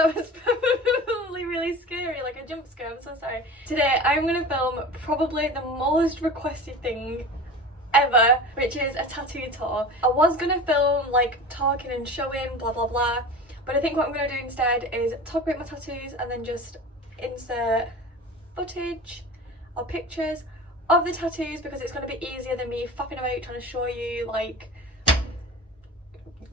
That was probably really scary, like a jump scare. I'm so sorry. Today I'm going to film probably the most requested thing ever, which is a tattoo tour. I was going to film like talking and showing blah blah blah, but I think what I'm going to do instead is talk about my tattoos and then just insert footage or pictures of the tattoos, because it's going to be easier than me faffing about trying to show you like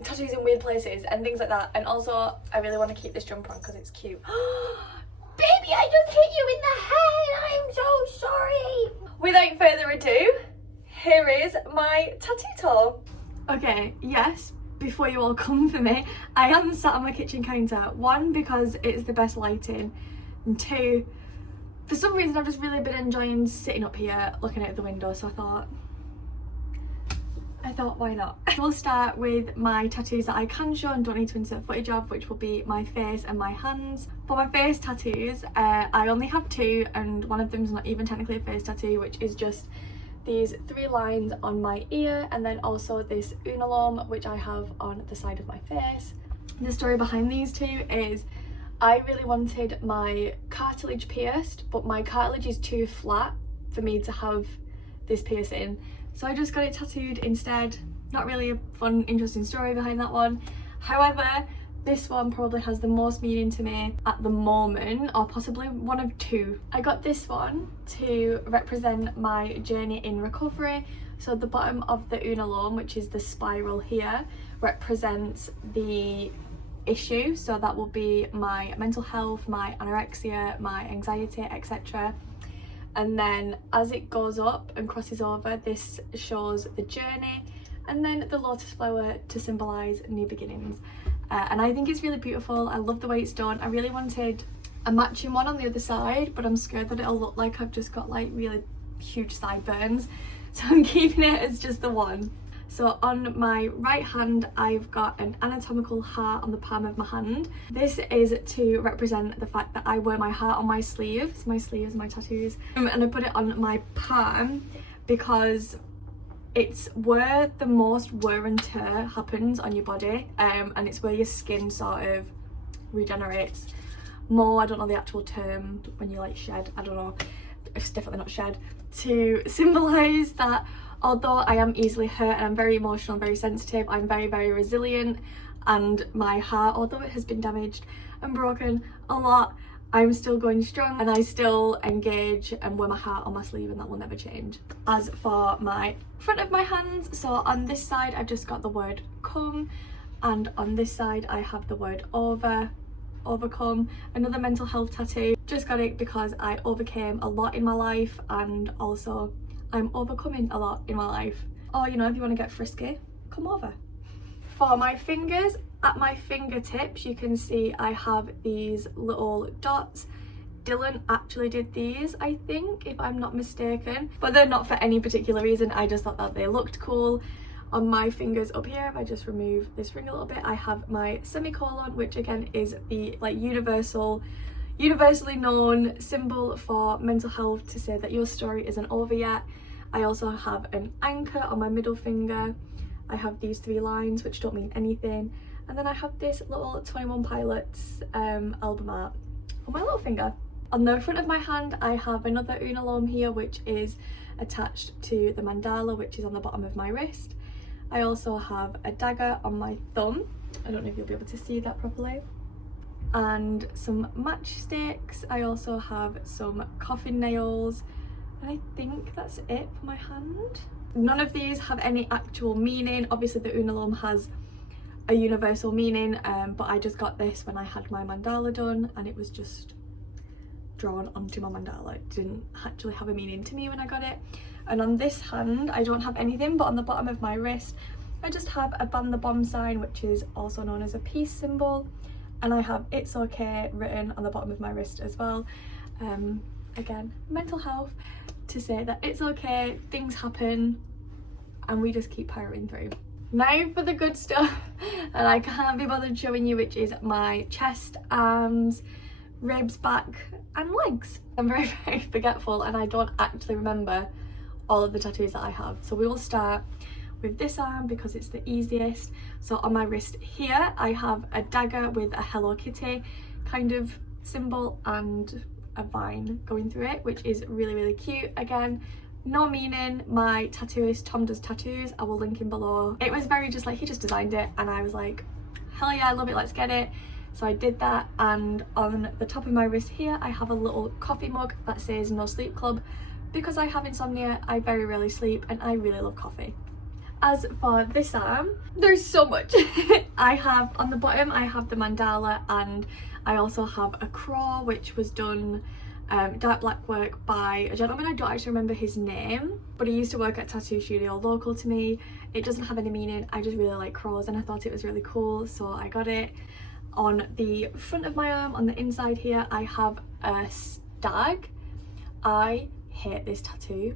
tattoos in weird places and things like that. And also I really want to keep this jumper on because it's cute. Baby, I just hit you in the head, I'm so sorry. Without further ado, here is my tattoo tour. Okay, yes, before you all come for me, I am sat on my kitchen counter. One, because it's the best lighting, and two, for some reason I've just really been enjoying sitting up here looking out the window, so I thought why not? We'll start with my tattoos that I can show and don't need to insert footage of, which will be my face and my hands. For my face tattoos, I only have two, and one of them is not even technically a face tattoo, which is just these 3 lines on my ear, and then also this unalome which I have on the side of my face. The story behind these two is I really wanted my cartilage pierced, but my cartilage is too flat for me to have this piercing, so I just got it tattooed instead. Not really a fun, interesting story behind that one. However, this one probably has the most meaning to me at the moment, or possibly one of two. I got this one to represent my journey in recovery. So the bottom of the unalome, which is the spiral here, represents the issue. So that will be my mental health, my anorexia, my anxiety, etc. And then as it goes up and crosses over, this shows the journey, and then the lotus flower to symbolise new beginnings. And I think it's really beautiful. I love the way it's done. I really wanted a matching one on the other side, but I'm scared that it'll look like I've just got like really huge sideburns, so I'm keeping it as just the one. So on my right hand, I've got an anatomical heart on the palm of my hand. This is to represent the fact that I wear my heart on my sleeves, my tattoos, and I put it on my palm because it's where the most wear and tear happens on your body, and it's where your skin sort of regenerates more. I don't know the actual term when you like shed, I don't know, it's definitely not shed, to symbolise that although I am easily hurt and I'm very emotional and very sensitive, I'm very, very resilient, and my heart, although it has been damaged and broken a lot, I'm still going strong and I still engage and wear my heart on my sleeve, and that will never change. As for my front of my hands, so on this side I've just got the word come, and on this side I have the word overcome, another mental health tattoo. Just got it because I overcame a lot in my life, and also I'm overcoming a lot in my life. Or, you know, if you want to get frisky, come over. For my fingers, at my fingertips, you can see I have these little dots. Dylan actually did these, I think, if I'm not mistaken, but they're not for any particular reason. I just thought that they looked cool. On my fingers up here, if I just remove this ring a little bit, I have my semicolon, which again is the like universally known symbol for mental health, to say that your story isn't over yet. I also have an anchor on my middle finger. I have these 3 lines which don't mean anything, and then I have this little 21 Pilots album art on my little finger. On the front of my hand I have another unalome here, which is attached to the mandala, which is on the bottom of my wrist. I also have a dagger on my thumb. I don't know if you'll be able to see that properly. And some matchsticks. I also have some coffin nails, and I think that's it for my hand. None of these have any actual meaning. Obviously the unalome has a universal meaning, but I just got this when I had my mandala done, and it was just drawn onto my mandala. It didn't actually have a meaning to me when I got it. And on this hand I don't have anything, but on the bottom of my wrist I just have a ban the bomb sign, which is also known as a peace symbol, and I have it's okay written on the bottom of my wrist as well. Again, mental health, to say that it's okay, things happen, and we just keep powering through. Now for the good stuff, and I can't be bothered showing you, which is my chest, arms, ribs, back and legs. I'm very, very forgetful, and I don't actually remember all of the tattoos that I have. So we will start with this arm because it's the easiest. So on my wrist here I have a dagger with a Hello Kitty kind of symbol and a vine going through it, which is really, really cute. Again, no meaning. My tattooist Tom Does Tattoos, I will link him below. It was very just like, he just designed it and I was like, hell yeah, I love it, let's get it. So I did that, and on the top of my wrist here I have a little coffee mug that says No Sleep Club. Because I have insomnia, I very rarely sleep and I really love coffee. As for this arm, there's so much. I have on the bottom, I have the mandala, and I also have a crow which was done dark black work by a gentleman. I don't actually remember his name, but he used to work at a tattoo studio local to me. It doesn't have any meaning, I just really like crows and I thought it was really cool, so I got it. On the front of my arm, on the inside here, I have a stag. I hate this tattoo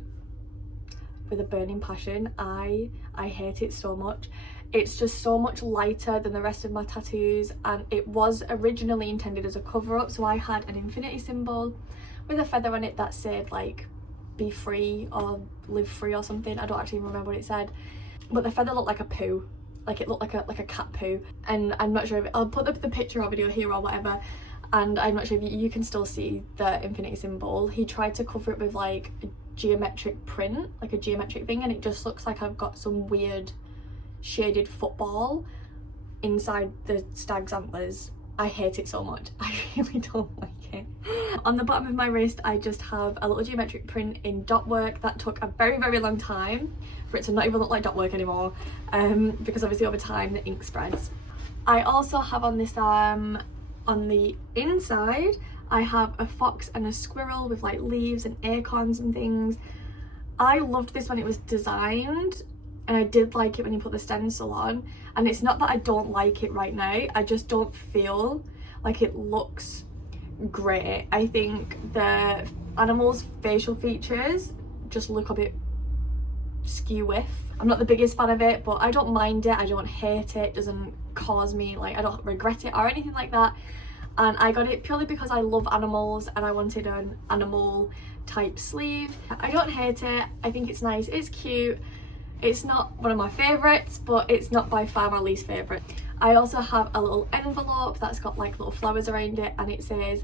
with a burning passion. I hate it so much. It's just so much lighter than the rest of my tattoos, and it was originally intended as a cover-up. So I had an infinity symbol with a feather on it that said like be free or live free or something. I don't actually remember what it said, but the feather looked like a poo. Like it looked like a cat poo, and I'm not sure if I'll put the picture or video here or whatever, and I'm not sure if you can still see the infinity symbol. He tried to cover it with like a geometric print, like a geometric thing, and it just looks like I've got some weird shaded football inside the stag's antlers. I hate it so much. I really don't like it. On the bottom of my wrist I just have a little geometric print in dot work that took a very, very long time for it to not even look like dot work anymore, because obviously over time the ink spreads. I also have on this arm, on the inside, I have a fox and a squirrel with like leaves and acorns and things. I loved this when it was designed, and I did like it when you put the stencil on, and it's not that I don't like it right now, I just don't feel like it looks great. I think the animal's facial features just look a bit skew-iff. I'm not the biggest fan of it, but I don't mind it, I don't hate it, it doesn't cause me, like, I don't regret it or anything like that. And I got it purely because I love animals and I wanted an animal type sleeve. I don't hate it, I think it's nice, it's cute. It's not one of my favourites, but it's not by far my least favourite. I also have a little envelope that's got like little flowers around it, and it says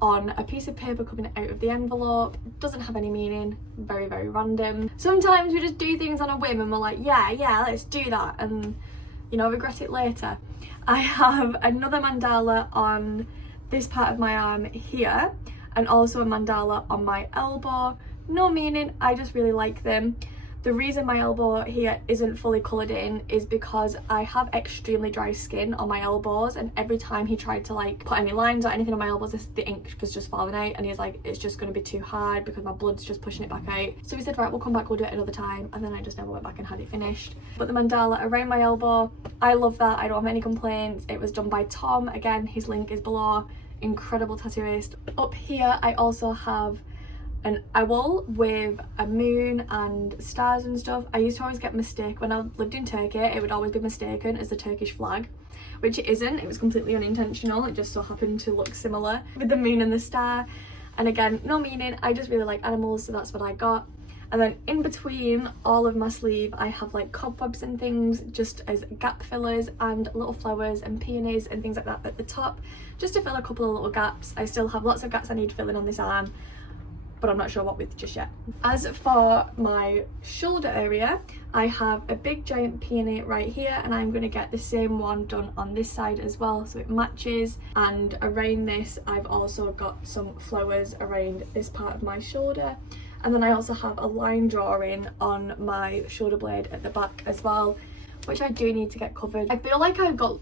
on a piece of paper coming out of the envelope. It doesn't have any meaning, very, very random. Sometimes we just do things on a whim and we're like, yeah, let's do that, and you know, regret it later. I have another mandala on this part of my arm here, and also a mandala on my elbow. No meaning, I just really like them. The reason my elbow here isn't fully coloured in is because I have extremely dry skin on my elbows, and every time he tried to like put any lines or anything on my elbows, the ink was just falling out, and he's like, it's just going to be too hard because my blood's just pushing it back out. So we said, right, we'll come back, we'll do it another time, and then I just never went back and had it finished. But the mandala around my elbow, I love that, I don't have any complaints. It was done by Tom, again, his link is below, incredible tattooist. Up here I also have an owl with a moon and stars and stuff. I used to always get mistaken, when I lived in Turkey, it would always be mistaken as the Turkish flag, which it isn't. It was completely unintentional, it just so happened to look similar with the moon and the star. And again, no meaning, I just really like animals, so that's what I got. And then in between all of my sleeve I have like cobwebs and things just as gap fillers, and little flowers and peonies and things like that at the top, just to fill a couple of little gaps. I still have lots of gaps I need filling on this arm, but I'm not sure what with just yet. As for my shoulder area, I have a big giant peony right here, and I'm going to get the same one done on this side as well so it matches. And around this I've also got some flowers around this part of my shoulder, and then I also have a line drawing on my shoulder blade at the back as well, which I do need to get covered. I feel like I've got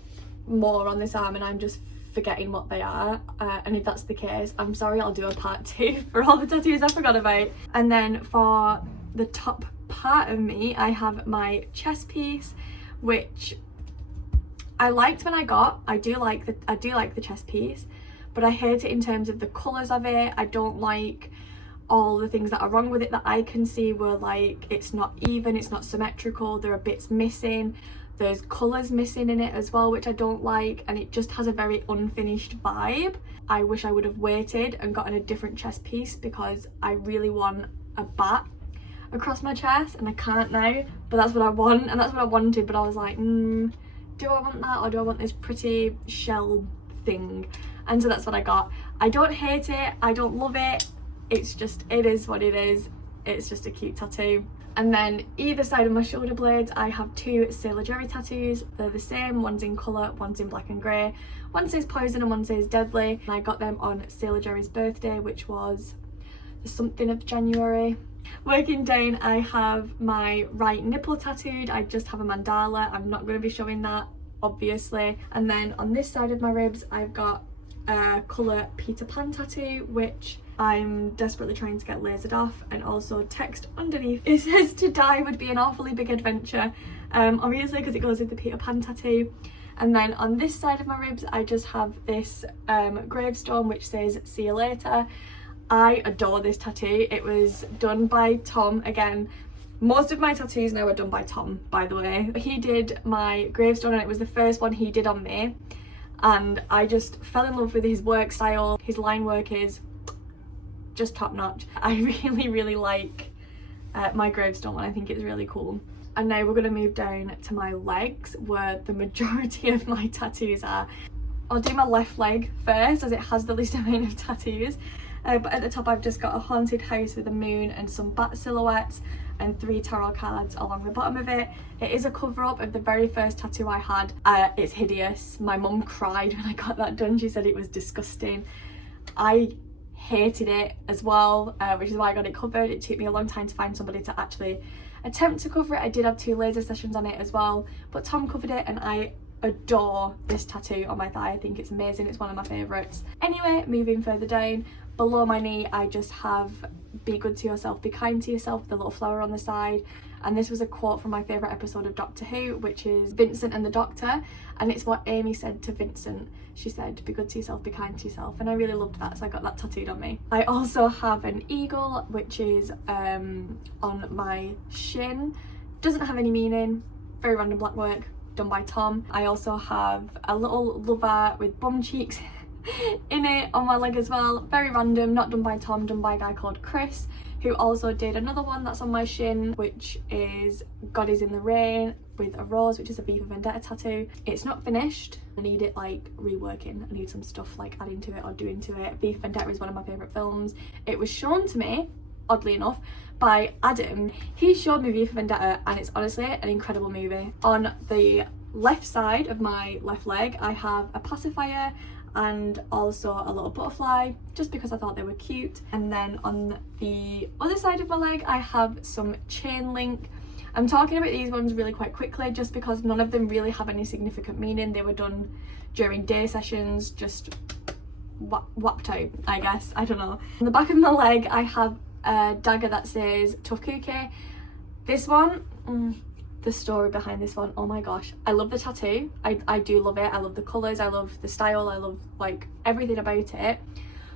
more on this arm and I'm just forgetting what they are, and if that's the case, I'm sorry, I'll do a part 2 for all the tattoos I forgot about. And then for the top part of me, I have my chest piece, which I liked when I got. I do like the chest piece, but I hate it in terms of the colours of it. I don't like all the things that are wrong with it that I can see, were like, it's not even, it's not symmetrical, there are bits missing, there's colours missing in it as well, which I don't like, and it just has a very unfinished vibe. I wish I would have waited and gotten a different chest piece, because I really want a bat across my chest, and I can't now, but that's what I want, and that's what I wanted. But I was like, do I want that, or do I want this pretty shell thing? And so that's what I got. I don't hate it, I don't love it, it's just, it is what it is. It's just a cute tattoo. And then either side of my shoulder blades I have two Sailor Jerry tattoos. They're the same, one's in colour, one's in black and grey. One says poison and one says deadly. And I got them on Sailor Jerry's birthday, which was the something of January. Working down, I have my right nipple tattooed. I just have a mandala. I'm not going to be showing that, obviously. And then on this side of my ribs I've got a colour Peter Pan tattoo, which I'm desperately trying to get lasered off. And also text underneath, it says to die would be an awfully big adventure, obviously because it goes with the Peter Pan tattoo. And then on this side of my ribs I just have this gravestone which says see you later. I adore this tattoo. It was done by Tom. Again, most of my tattoos now are done by Tom, by the way. He did my gravestone and it was the first one he did on me, and I just fell in love with his work style. His line work is just top notch. I really like my gravestone one. I think it's really cool. And now we're going to move down to my legs, where the majority of my tattoos are. I'll do my left leg first as it has the least amount of tattoos. But at the top I've just got a haunted house with a moon and some bat silhouettes and 3 tarot cards along the bottom of it. It is a cover up of the very first tattoo I had. It's hideous. My mum cried when I got that done. She said it was disgusting. I hated it as well, which is why I got it covered. It took me a long time to find somebody to actually attempt to cover it. I did have 2 laser sessions on it as well, but Tom covered it and I adore this tattoo on my thigh. I think it's amazing. It's one of my favourites. Anyway, moving further down, below my knee I just have be good to yourself, be kind to yourself, the little flower on the side. And this was a quote from my favourite episode of Doctor Who, which is Vincent and the Doctor, and it's what Amy said to Vincent. She said, be good to yourself, be kind to yourself, and I really loved that, so I got that tattooed on me. I also have an eagle, which is on my shin. Doesn't have any meaning, very random black work, done by Tom. I also have a little lover with bum cheeks in it on my leg as well, very random, not done by Tom, done by a guy called Chris, who also did another one that's on my shin, which is God is in the Rain with a rose, which is a V for Vendetta tattoo. It's not finished. I need it like reworking. I need some stuff like adding to it or doing to it. V for Vendetta is one of my favourite films. It was shown to me, oddly enough, by Adam. He showed me V for Vendetta and it's honestly an incredible movie. On the left side of my left leg I have a pacifier and also a little butterfly, just because I thought they were cute. And then on the other side of my leg I have some chain link. I'm talking about these ones really quite quickly just because none of them really have any significant meaning. They were done during day sessions, just whapped out, I guess, I don't know. On the back of my leg I have a dagger that says Tough Cookie. This one, the story behind this one, oh my gosh, I love the tattoo. I do love it. I love the colours, I love the style, I love like everything about it,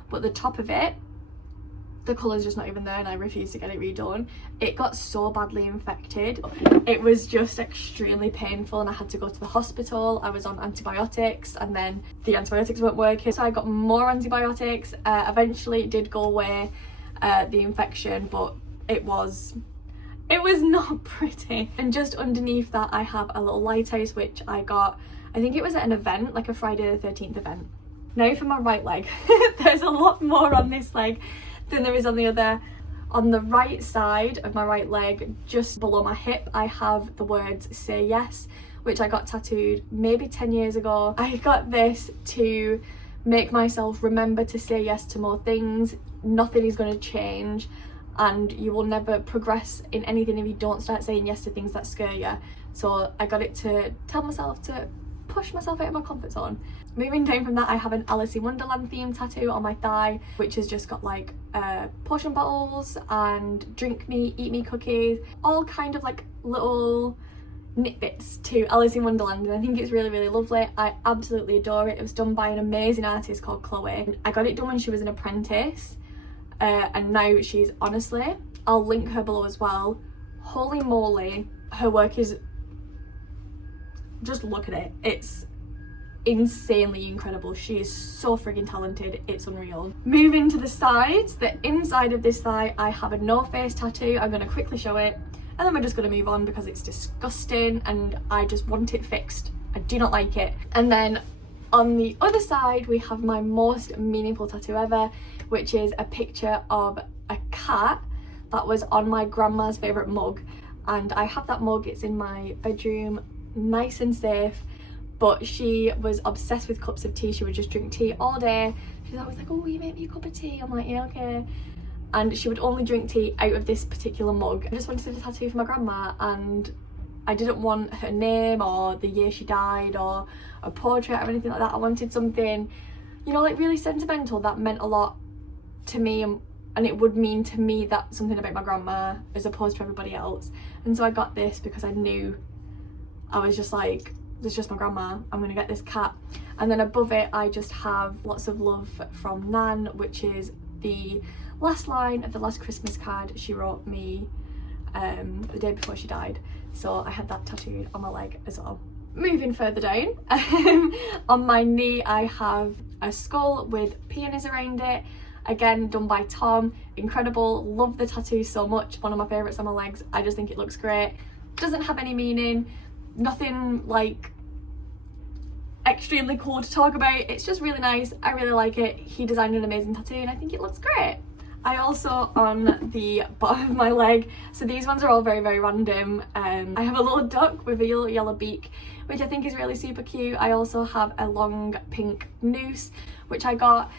but the top of it, the colour's just not even there and I refuse to get it redone. It got so badly infected, it was just extremely painful and I had to go to the hospital. I was on antibiotics and then the antibiotics weren't working, so I got more antibiotics. Eventually it did go away, the infection, but it was not pretty. And just underneath that I have a little lighthouse which I got, I think it was at an event, like a Friday the 13th event. Now for my right leg. There's a lot more on this leg than there is on the other. On the right side of my right leg, just below my hip, I have the words say yes, which I got tattooed maybe 10 years ago. I got this to make myself remember to say yes to more things. Nothing is going to change and you will never progress in anything if you don't start saying yes to things that scare you. So I got it to tell myself to push myself out of my comfort zone. Moving down from that I have an Alice in Wonderland theme tattoo on my thigh, which has just got like potion bottles and drink me, eat me cookies, all kind of like little nitbits to Alice in Wonderland, and I think it's really lovely. I absolutely adore it. It was done by an amazing artist called Chloe. I got it done when she was an apprentice, and now she's, honestly, I'll link her below as well, holy moly, her work is, just look at it, it's insanely incredible. She is so friggin' talented, it's unreal. Moving to the sides, the inside of this thigh, I have a no face tattoo. I'm gonna quickly show it and then we're just gonna move on because it's disgusting and I just want it fixed. I do not like it. And then on the other side, we have my most meaningful tattoo ever, which is a picture of a cat that was on my grandma's favourite mug. And I have that mug, it's in my bedroom, nice and safe. But she was obsessed with cups of tea. She would just drink tea all day. She's always like, oh, will you make me a cup of tea? I'm like, yeah, okay. And she would only drink tea out of this particular mug. I just wanted a tattoo for my grandma, and I didn't want her name or the year she died or a portrait or anything like that. I wanted something, you know, like really sentimental that meant a lot to me, and it would mean to me that something about my grandma as opposed to everybody else. And so I got this because I knew, I was just like, there's just my grandma, I'm gonna get this cat. And then above it I just have lots of love from Nan, which is the last line of the last Christmas card she wrote me the day before she died. So I had that tattooed on my leg as well. Moving further down, on my knee I have a skull with peonies around it, again done by Tom. Incredible, love the tattoo so much, one of my favourites on my legs. I just think it looks great. Doesn't have any meaning, nothing like extremely cool to talk about. It's just really nice, I really like it. He designed an amazing tattoo and I think it looks great. I also, on the bottom of my leg, so these ones are all very, very random. I have a little duck with a yellow beak, which I think is really super cute. I also have a long pink noose, which I got,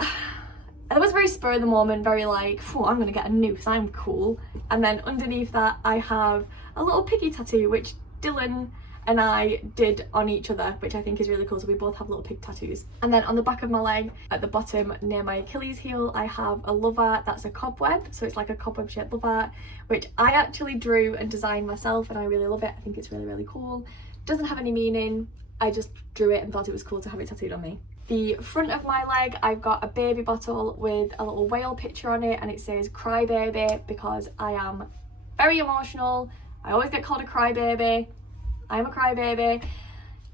it was very spur of the moment, very like, oh, I'm gonna get a noose, I'm cool. And then underneath that I have a little piggy tattoo, which Dylan and I did on each other, which I think is really cool. So we both have little pig tattoos. And then on the back of my leg, at the bottom near my Achilles heel, I have a love art that's a cobweb. So it's like a cobweb shaped love art, which I actually drew and designed myself, and I really love it. I think it's really, really cool. Doesn't have any meaning, I just drew it and thought it was cool to have it tattooed on me. The front of my leg, I've got a baby bottle with a little whale picture on it, and it says cry baby because I am very emotional. I always get called a crybaby. I'm a crybaby.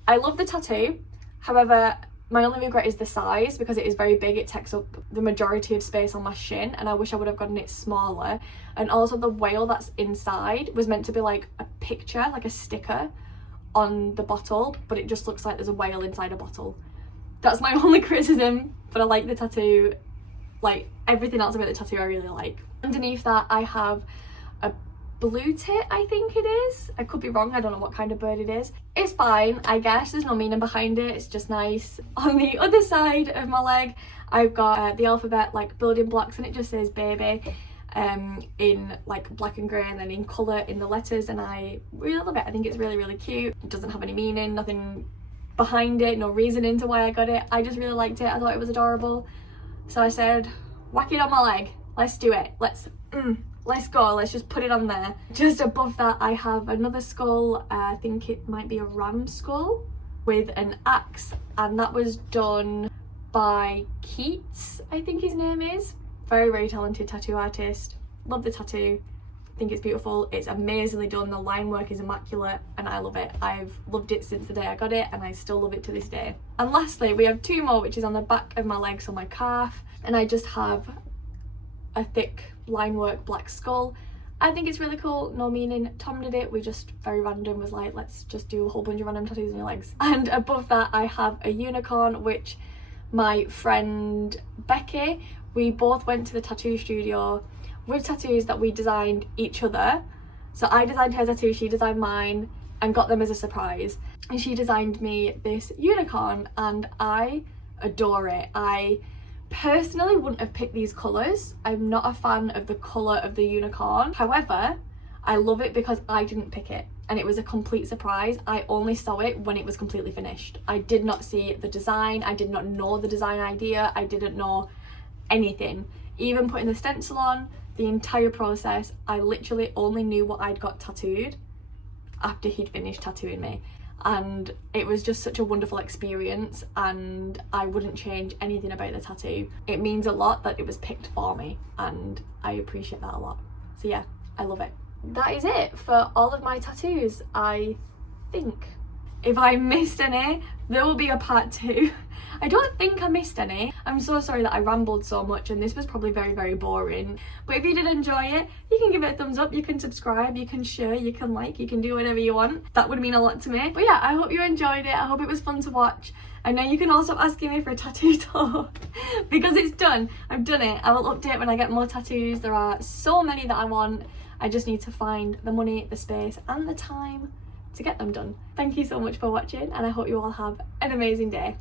I love the tattoo. However, my only regret is the size because it is very big. It takes up the majority of space on my shin, and I wish I would have gotten it smaller. And also the whale that's inside was meant to be like a picture, like a sticker on the bottle, but it just looks like there's a whale inside a bottle. That's my only criticism, but I like the tattoo. Like everything else about the tattoo I really like. Underneath that I have a blue tit, I think it is. I could be wrong, I don't know what kind of bird it is. It's fine, I guess, there's no meaning behind it, it's just nice. On the other side of my leg, I've got the alphabet like building blocks, and it just says baby in like black and grey, and then in colour in the letters, and I really love it. I think it's really, really cute. It doesn't have any meaning, nothing behind it, no reasoning to why I got it. I just really liked it, I thought it was adorable. So I said, whack it on my leg, let's do it, let's go, let's just put it on there. Just above that I have another skull, I think it might be a ram skull with an axe, and that was done by Keats, I think his name is. Very, very talented tattoo artist. Love the tattoo, think it's beautiful, it's amazingly done, the line work is immaculate, and I love it. I've loved it since the day I got it, and I still love it to this day. And lastly we have two more, which is on the back of my legs, on my calf, and I just have a thick line work black skull. I think it's really cool, no meaning. Tom did it, we just very random was like, let's just do a whole bunch of random tattoos on your legs. And above that I have a unicorn, which my friend Becky, we both went to the tattoo studio with tattoos that we designed each other. So I designed her tattoo, she designed mine, and got them as a surprise. And she designed me this unicorn, and I adore it. I personally wouldn't have picked these colours. I'm not a fan of the colour of the unicorn. However, I love it because I didn't pick it, and it was a complete surprise. I only saw it when it was completely finished. I did not see the design, I did not know the design idea, I didn't know anything. Even putting the stencil on, the entire process, I literally only knew what I'd got tattooed after he'd finished tattooing me. And it was just such a wonderful experience, and I wouldn't change anything about the tattoo. It means a lot that it was picked for me, and I appreciate that a lot. So yeah, I love it. That is it for all of my tattoos, I think. If I missed any, there will be a part 2. I don't think I missed any. I'm so sorry that I rambled so much and this was probably very, very boring. But if you did enjoy it, you can give it a thumbs up, you can subscribe, you can share, you can like, you can do whatever you want. That would mean a lot to me. But yeah, I hope you enjoyed it. I hope it was fun to watch. I know you can all stop asking me for a tattoo tour because it's done. I've done it. I will update when I get more tattoos. There are so many that I want. I just need to find the money, the space and the time to get them done. Thank you so much for watching and I hope you all have an amazing day.